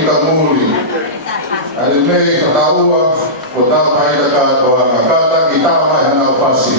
ni kamuli. Alime kataua kota paida ka toa kata kita mai hana pasi.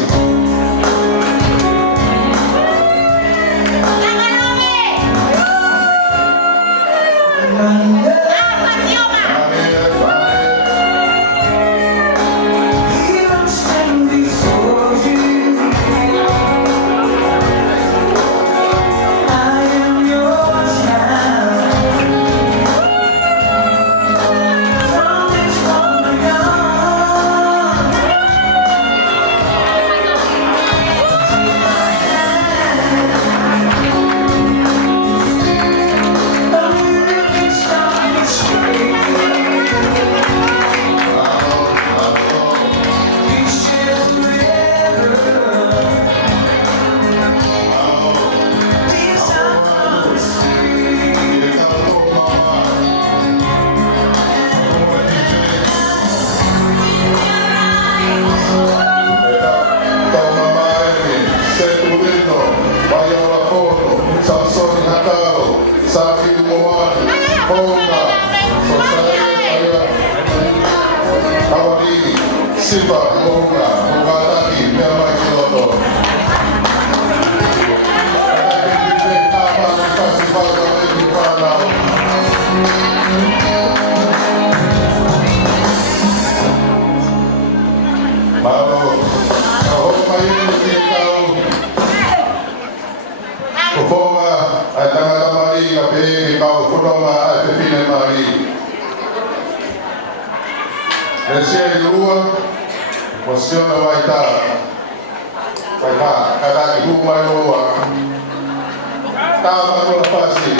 Sipa, Monga, Mongataki, Mema Kiloto. Baru, kalau kayu kita kufonga, atanga mari kape kau kufonga atefine mari. Nasi dua. Posiona waita kada ibu mayoa tama kwa pasi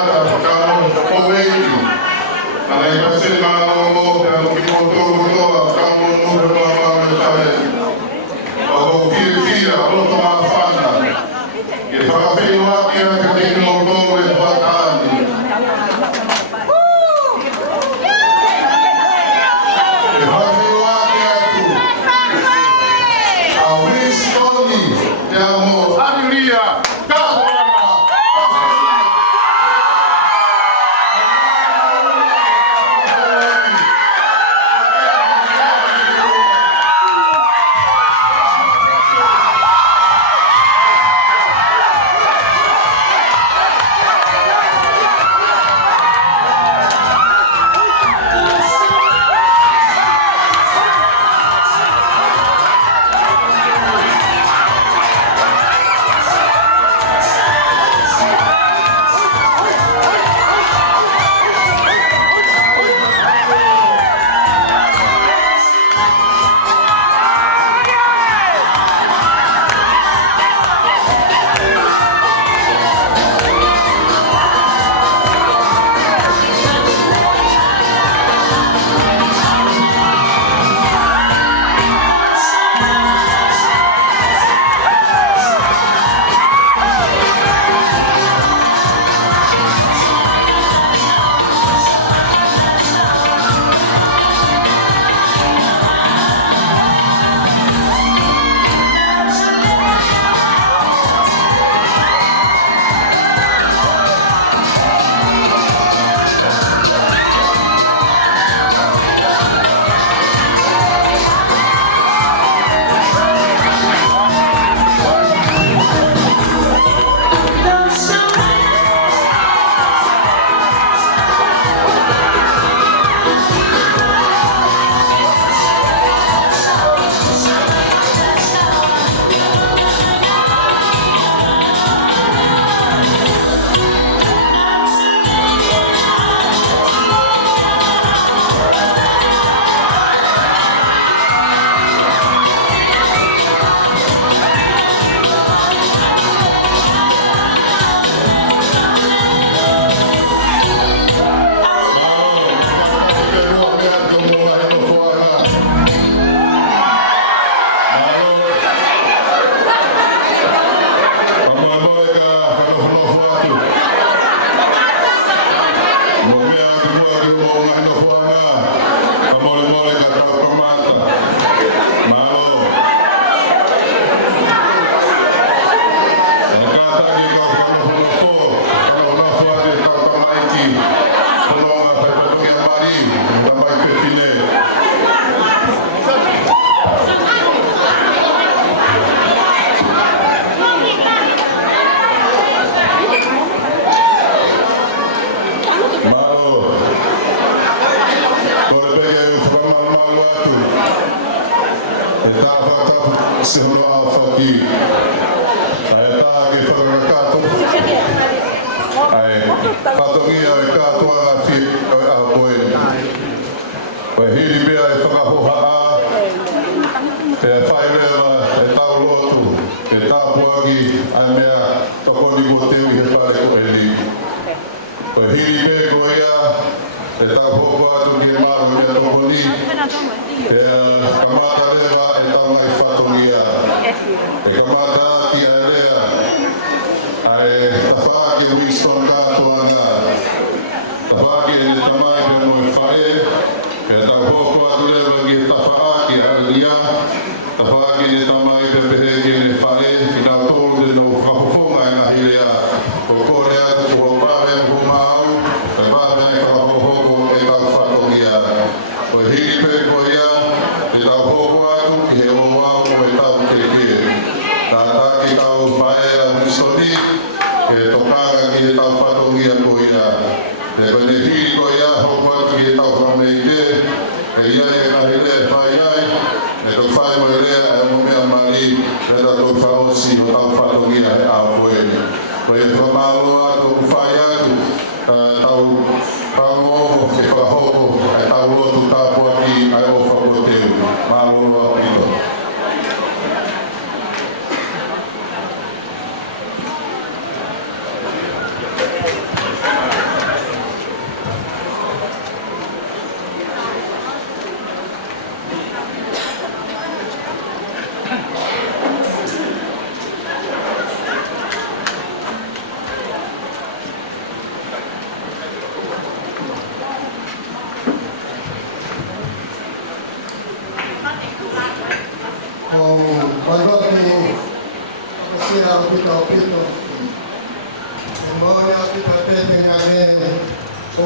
pagkakata, pagkakata, pagkakawin. Alay kasi mga mo, pero pinutulog ito, ang kamon mo ng mga mensahe. O feel, ako ito mga fana. Ipakapinuha kaya katin mo ito, bataan. Ipakapinuha kaya ito. Awis Tony, kaya mo, hallelujah, kawan.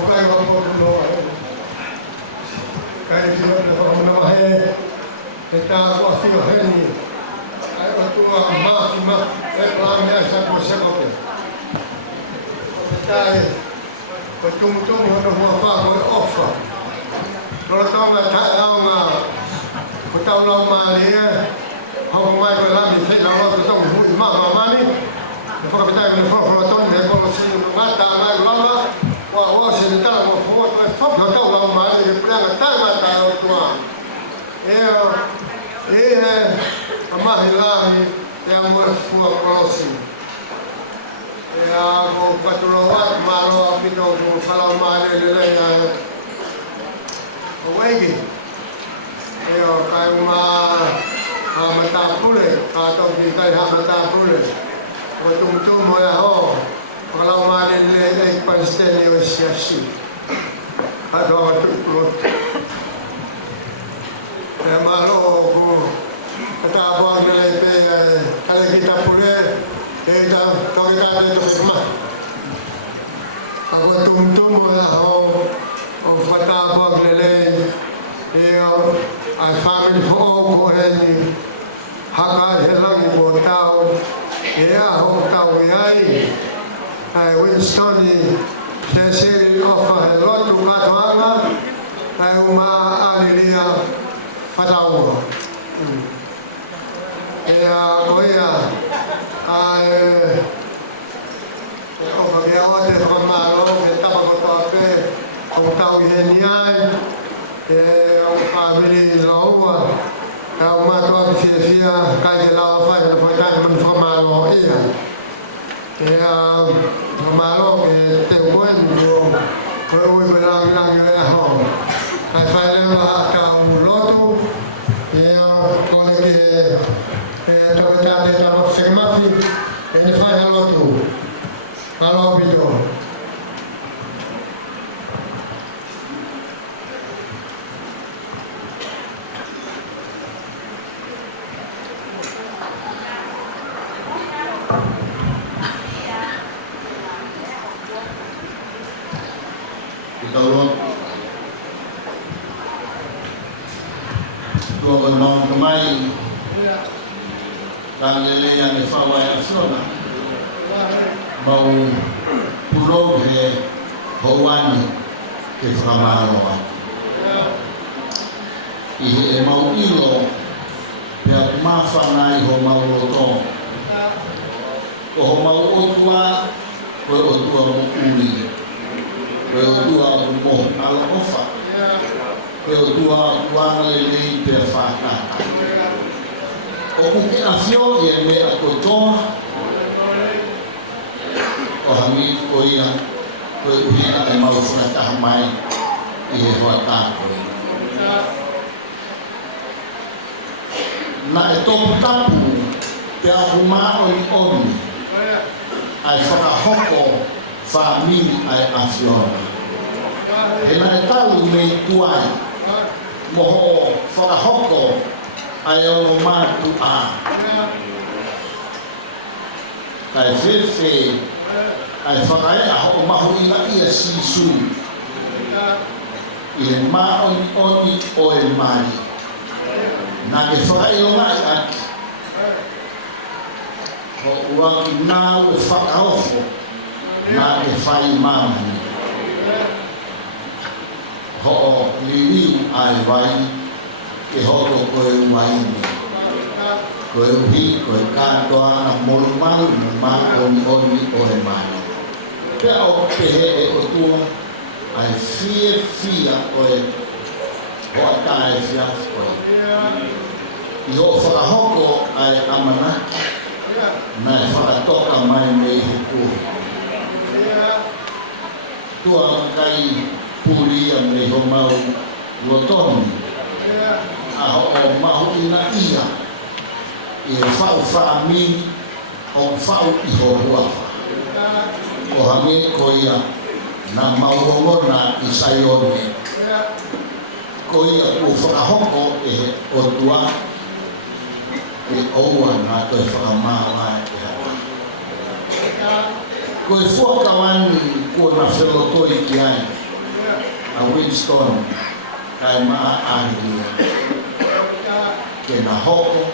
kai wa po no kai si no no he te ta wa si ho he ni ai wa tu ma e plan ya sa ko se ko pe tai ko tum ho no mo fa ko offa no ta ma ta la ma ko ta la ma ni ho mai ko la mi se la ro to hu ma ni fa ka ta ni fa to ni ko si ma ta ma la wa se ni ta mo fo fa ka ta la ma ni ko la ta ma ta o tu ama hilahi ya mo fu ko si ya mo ka tu ro wa ma ro pi no mo fa la ma ni le ya o wegi kai ma mata pule atau kita mata pule waktu mo ya ho kalau mali le Palestina yo siasi ada waktu plot malo ko kata abang le pe kalau kita pule kita kalau kita ada tu semua aku tum mo ya ho o kata abang le ai family fo ko ni haka helang mo tao ho tao ai Winston Chesiri offer a lot to Katwanga uma alilia fatao koia offer o te famalo ke tapa ko pe o tao geniai o family lawa uma to fia kai la fa le foi kai mun famalo ia malo te buen yo pero hoy con la ho ai fai le va ka un loto con che trovate la fermati e ne fai al loto malo video Tua bermau kemai dan lele yang difawa yang sona mau pulau he hawani ke famaro i mau ilo ya mafana i ho mau loto o mau otua ko otua mo uli ko otua mo ala ofa eu tua lele pe fata o que afio e me acotoma o hami o ia e mau funa ta mai e hota ko na e top tapu te arruma on ai fora hoko família ai afio e na talu me tuai moho whakahoko ai o mātu a. Kai whewhe ai whakae a ho mahu ina ia sisu. I he maoni oni o e mai. Nā ke whakae o ngai aki. Ho uaki nāu e whakaofo nā ke whai māmani. Ho liliu ai vai ke horo koe uaini. Koe uhi, koe kātoa na molu malu oni o e mai. Pea o pehe e o tua ai fia koe o ata e fiaf koe. I ho whakahoko ai amanaki na e whakatoka mai mei huku. Tua kai puria me ho mau lotoni a ho mau ina ia e fau fami o fau I ho ruafa o hame koia na mau hongona I saione koia u whakahoko e o tua e oua na koe whakamawa e hapa koe fuakawani kua na whelotoi ki ai a Winston kai maaari ke na hoko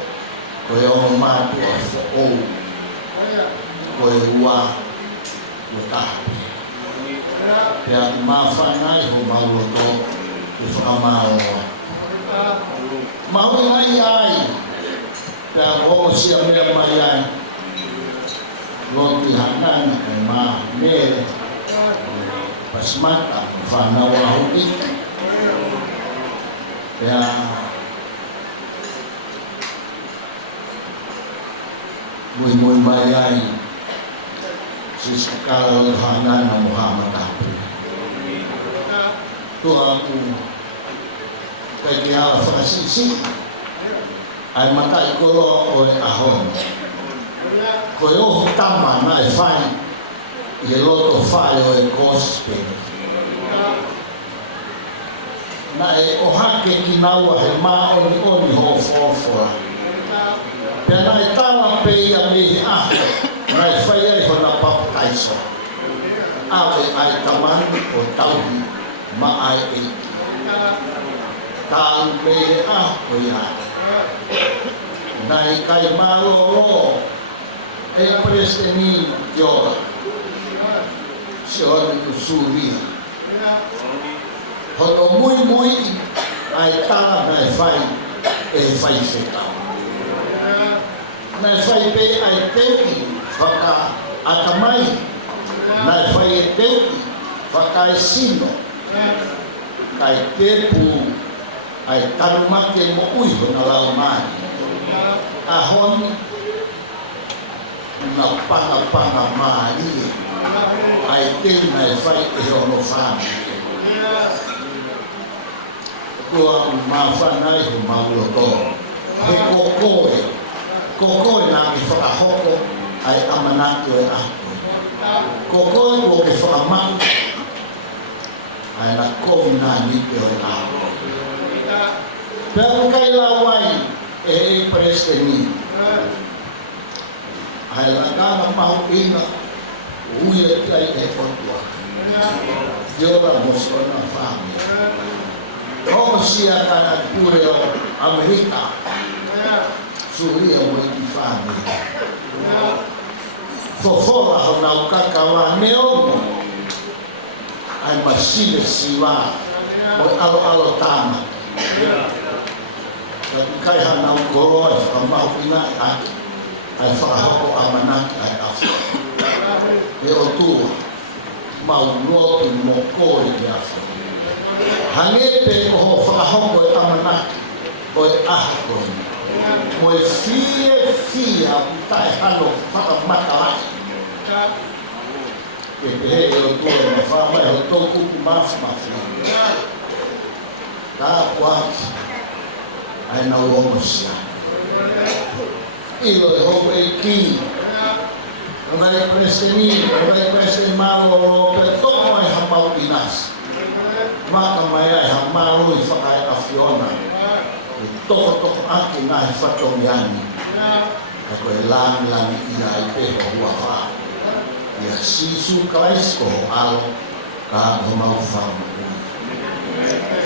ko e ono mātu a whaou ko e ua o tahapi. Pea ki mawhanai ho mauloto ke whakamaoa. Maui ngai ai, pea o sia mea mai ai, loti hanana e mā mere, pasmata whanau ahu ika. Pea mui mai ai, siskala o hanana Muhammad Abu. Tua aku kai ki ala whakasisi, ai matai koro o e ahon. Ko e oho tama na e whai, i e loto whai o e kospe. Na e ohake ki naua he maa oni ho whofora. Pea na e tawa pe ia mehi aho, na e whai ai ho na baptaiso. Awe ai tamani o tauhi ma ai e. Tāu mehe aho ia. Nai kai maloro e presteni yoga. Se hone kusuri. Hono mui ai tāna nai whai e whai whetau. Nai whai pe ai teuki whaka atamai. Nai whai e teuki whaka e sino. Kai te pū ai tanu mate mo uiho na lau mai. Ahon na panga maari ai teu na e whai e ono whāmi. Kua mawhanai ho mauloto. He kokoe nā ki whakahoko ai amanatu e ako. Kokoe ko ke whakamaku ai na komi nā nike o e ako. Pero kai la wai e presteni. Ai la gana mau ina uia kai e potua. Jora mosona fami. Como sia kana pure o Amerika. Suria mo i fami. Fofora ho na ukaka wa neomo. Ai masile siwa. O alo tama. Kai hana ukoro ai whakamau ina ai whakahoko amanaki ai afu. E o tua, mau lotu mo kore ki afu. Hangepe o whakahoko e amanaki o e ahakoni. Mo e fia utai hano whakamata ai. E pehe e o tua ma whamai o tōku ki mafu. Ka kuaki. Ai na uomo sia. Ilo e hopo e ki. Ngai presteni malo o pe toko ai hamau inas. Maka mai ai hamau i whakai a Fiona. E toko aki ngai whatomiani. Ka koe langi ia i peho hua wha. Ia sisu kaisko ho alo ka ho mau whamu.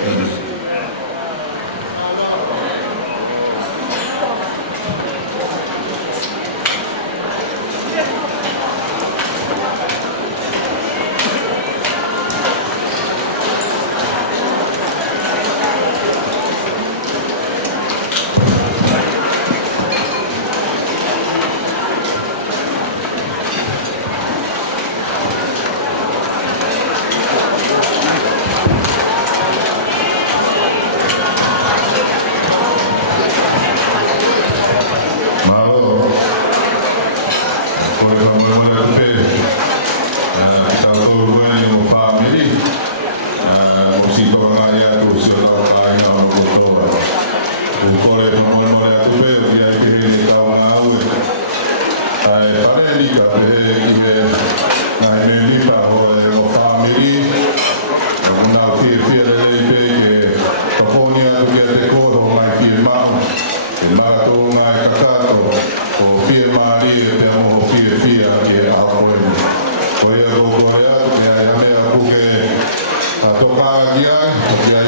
Amen. Toca whāgia, kia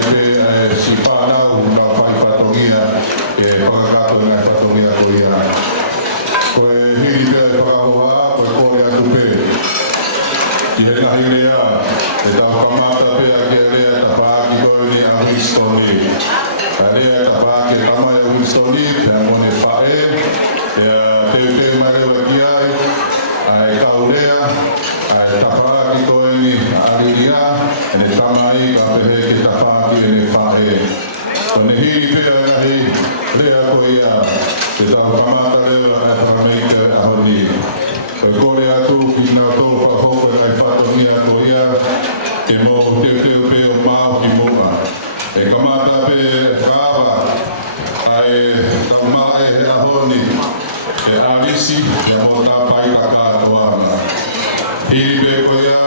e si whānau, ngā whai whatongia, e whakakato ngai whatongia ko ia. Koe hiri pēr whakahoa, koe kore atu pē. I he nahi rea, e tau kamata pēr ke rea ta whaaki koe ni a Winstoni. A rea ta whaaki tamai a Winstoni, pēr mone whae, e teu mai rewa ki ai, a e kau rea, a e ta whaaki koe ni a riria, e ne tamai ka pehe ke ta whaaki e ne whae. O ne hiri pēr nahi rea koe ia, e tau kamata rewa e whakameike a hori. Koe kore atu ki nga tō whakoko rai whatongia ko ia, e mō teu pēo māo ki mua. E kamata pē whāwa, ai tau mae he ahoni, e ārisi, e mō tā pai kakātoanga. Hiri pē ko ia,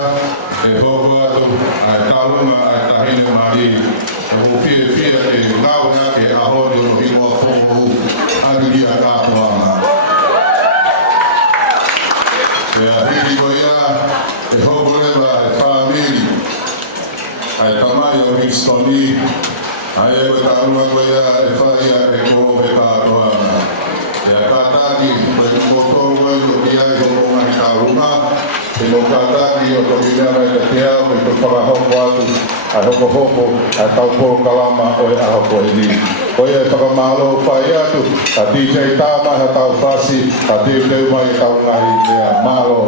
e hoko atu, ai tālunga, ai tahine mari, e mō fie e ngāunga ke ahoni o himoa whokohu, ariri a kātoanga. E hiri ko ia, e hoko lewa, e whāmiri, ai tamai o Winstoni, ai e koe tālunga ko ia, e whaia e kō he kātoanga. E a kātaki, koe kōtoro koe o ki ai hoko ngai tālunga, e no kātaki o toki mea te tea, koe to whakahoko atu, ai hoko, ai taupō kalama o e ahoko e ni. Koe e whakamalo whai atu, a DJ Tāma ha tau whasi, a teu mai e tau ngahi mea malo.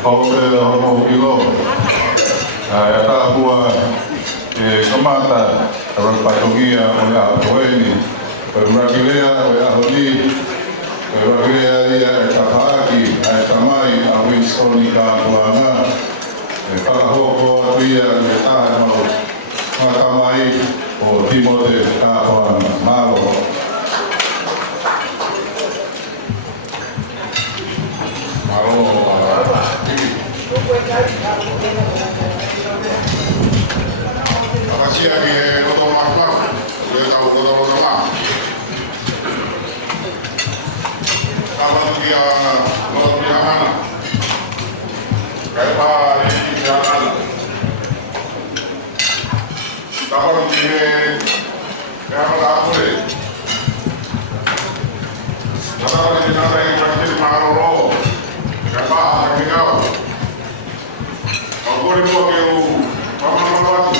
Hope homo ilo. Ata bua kamata rapatungia oya toeni. Rakilea oya honi. Rakilea ia tahaki tamai awisoni ka buanga. Kahoko ia ano matamai o Timote ka malo. Makasih lagi foto maaf, udah tahu foto nama. Kalau dia mana? Kayak apa ini jangan. Kalau dia kayak apa deh? Kalau dia nanti yang berarti maroro. Kapa kau? Aku ini mau paman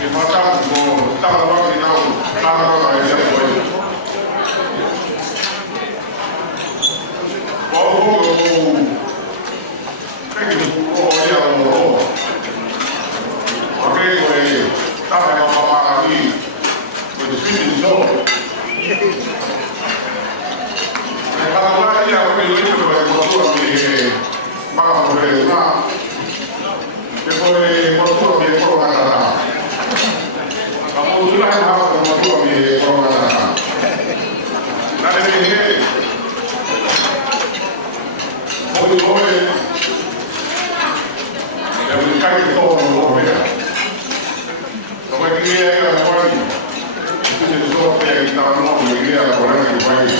di mata mau tak lagi tahu cara saya buat. Dia mau. Oke, tak ada apa-apa lagi. Bersih dulu. Kalau lagi aku pilih sebagai motor di makam berbeda, sebagai motor di Purwakarta. Kamu sudah tahu motor di Purwakarta. Nanti ini, boleh, yang berkait itu berbeda. Kalau dia yang apa itu sesuatu yang kita mau dia orang yang baik.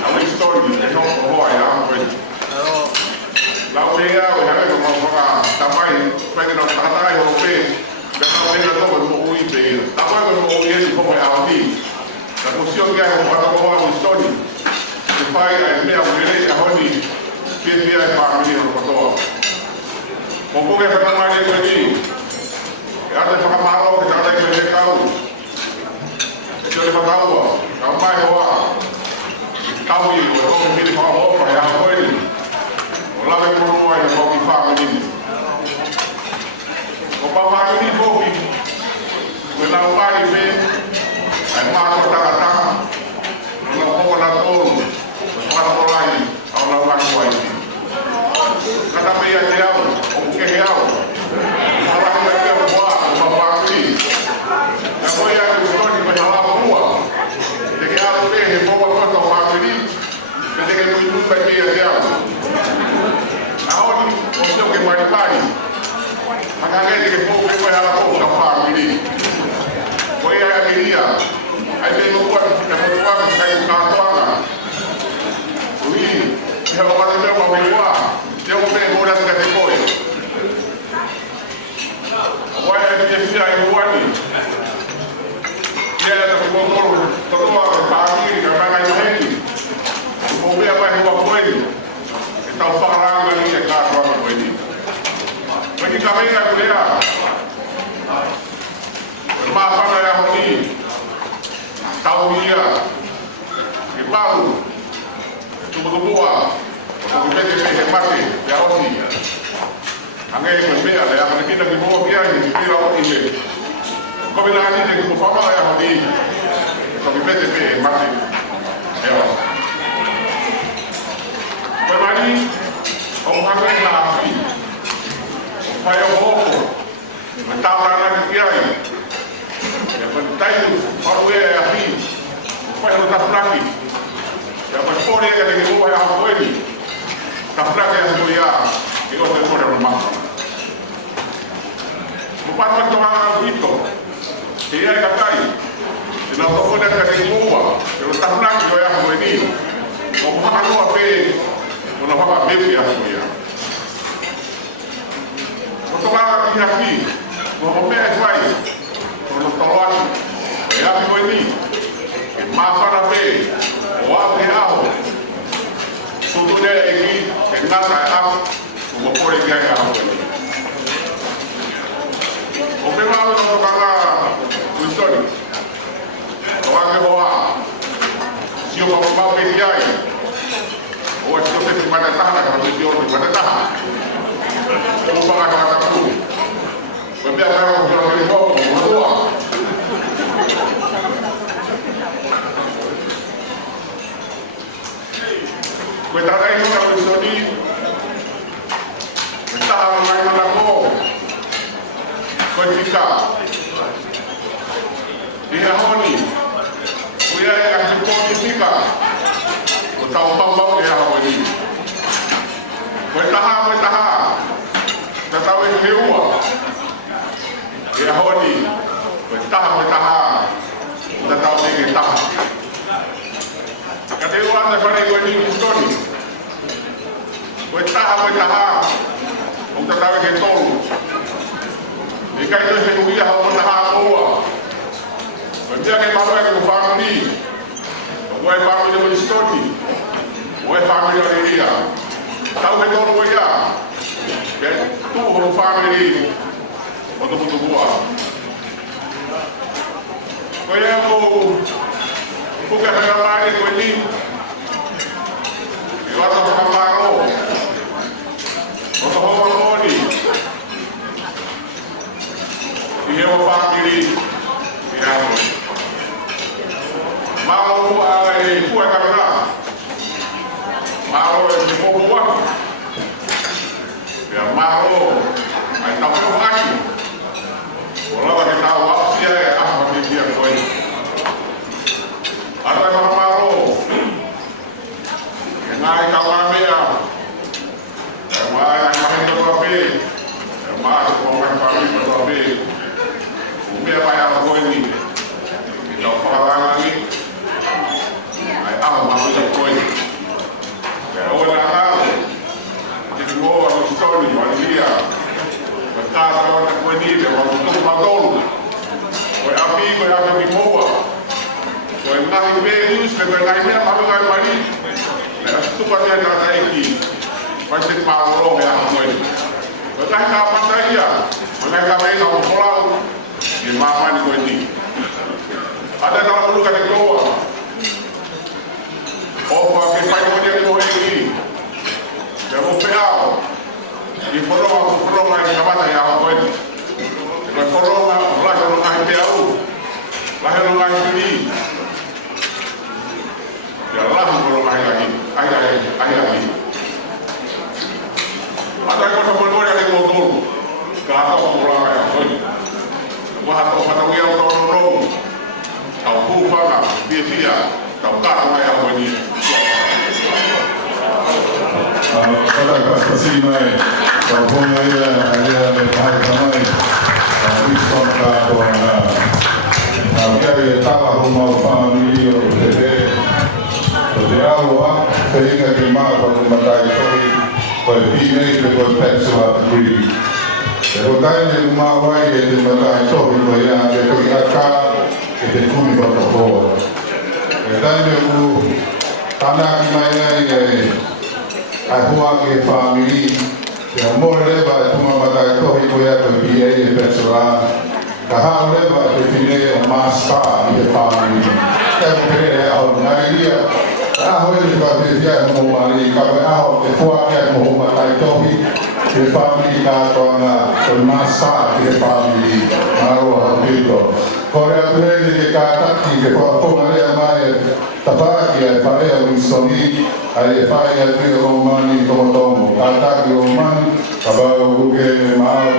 Ang story, ito ko ay ang pwede. Lauya, we have mga tamay, pwede na nakatay o pwede. Pero pwede na ito, mag-uuwi pwede. Tamay mag-uuwi ito po may awali. Na kusyon kaya kung patabawa ang story. Sipay ay may ang relate ako ni PCI family ng patawa. Kung po kaya tamay niya pwede, kaya tayo pakamaraw, kaya tayo pwede kao. Ito yung patawa, tamay hawa. Tao yun, kung hindi pa ako, kaya ako pwede. Wala may puno ay nabawang family. Kung pa family po, wala ang pari men, ay mga kata-kata, wala po wala tol, wala po rin, ang lawang po ay. Katapiyan niyaw, kung kehiyaw, wala ang kaya buwa, kung family. Ako yan, gusto ni may halang buwa. Hindi kaya ito eh, hibawa ko ito family. Kasi kaya ito pa niyaw. Ahora, opción que maripari. Acá gente que fue que fue a la cosa family. Voy a la quería. Ahí tengo cuatro, que no cuatro, que hay un canto acá. Uy, yo lo voy a hacer con mi guá. Yo voy a ver una que te voy. Voy a decir a Iguani. Ya le tengo todo a family, que van a ir gente. Voy a ver un acuerdo. Estão falando ali, é claro, vamos ver. Mas que também é mulher. Mas para a harmonia, tauria, e Paulo, tudo boa, o que tem que ser mate, é a outra. Angé foi bem, é a menina que boa viagem, que tira a outra. Como ele a gente que fala é a harmonia, o que tem que ser mate, é a outra. Pemani, orang lain api, supaya bohong, mentawar kiai, yang penting itu baru api, supaya tetap lagi, yang berpori yang di bawah yang aku ini, tetap lagi yang mulia, itu semua dalam makan. Bukan perjuangan itu, dia katai, tidak tahu dari di bawah, tetap lagi yang aku ini, bukan apa una papa bebia kuya kutoka kiasi ngombe swai kutoka ya bimoni mafara be wa be aho sudude eki enasa app ngopore kia ya hapo opema kutoka usoni kwa kwa sio kwa be kia Buat kita di mana tahan kalau video di mana tahan. Lupa kata pun. Biar kalau orang di bawah berdua. Kita ini kalau sini kita main lagu. Ketika di harmoni, kita yang berpolitika. Tahu bau ya apa ini? Bertahan, tetapi hewa. Ya honi, bertahan, tetapi kita. Kedua negara ini histori. Bertahan, untuk tahu kita. Jika itu semuanya harus bertahan semua. Menjaga masyarakat family. Why family will story? Why family area? Tahu betul apa ya? Tu orang family untuk buat. Kaya bukan hanya lagi ini. Iwat apa kamparo? Untuk orang ini. Ini family. Ya. Mau ay kuha kamera. Mau ay kuha. Ya mau ay tapo lagi. Wala ba kita tahu siya ay apa dia ko ini. Ada mga maro. Yang ay kawami ya. Yang ay mahin ko pa. Yang ay ko pa pa. Umi apa yang ko ini. Ito pa lagi. Ay ako mahin ko ini. tolu. Koe api, koe api moa. Koe ngahi perius, koe ngahi mea malu ngai mari. Nea stupa tia kata eki. Vai se pāro mea hamoe. Koe ngahi ka patai ia. Koe ngahi ka mei ka moholau. Ie mamani koe ni. Ada kala mulu kata keloa. Opa ke pai koe dia koe eki. Ia mo peao. I whoronga i kamata i awa koe. Koe whoronga, lahe o ngai peau. Lahe o ngai pini. Ia lahe o ngai ahi. Ahi. Ata koe ta mole ake koe tolu. Ka hata o whoronga i awa koe. Koe hata o hata uia o tau rou. Tau pūwhanga, fia, tau kāra i awa koe ni. Kalau pas sini, kalau punya ada hal ramai, bisa kita orang, kita tahu rumah family orang dia awak sehingga kita kalau mereka itu kalau pilih itu pensiun beri. Kalau kaya rumah awak itu mereka itu yang itu akak itu kumi berkebun. Dan itu tanah kimia ini Ahua ke family, yang more leba tuma mata itu itu ya tu biaya itu personal. Kahar leba itu fine master itu family. Tapi orang dia, ahua itu kalau dia mau mari, kalau ahua itu dia mau mata itu family katona master itu family. Maru itu. Korea tu ni kata kita kalau mari amai tapaki ya pare unisoni ali fanya tu romani como tomo kata romani kabao buke mao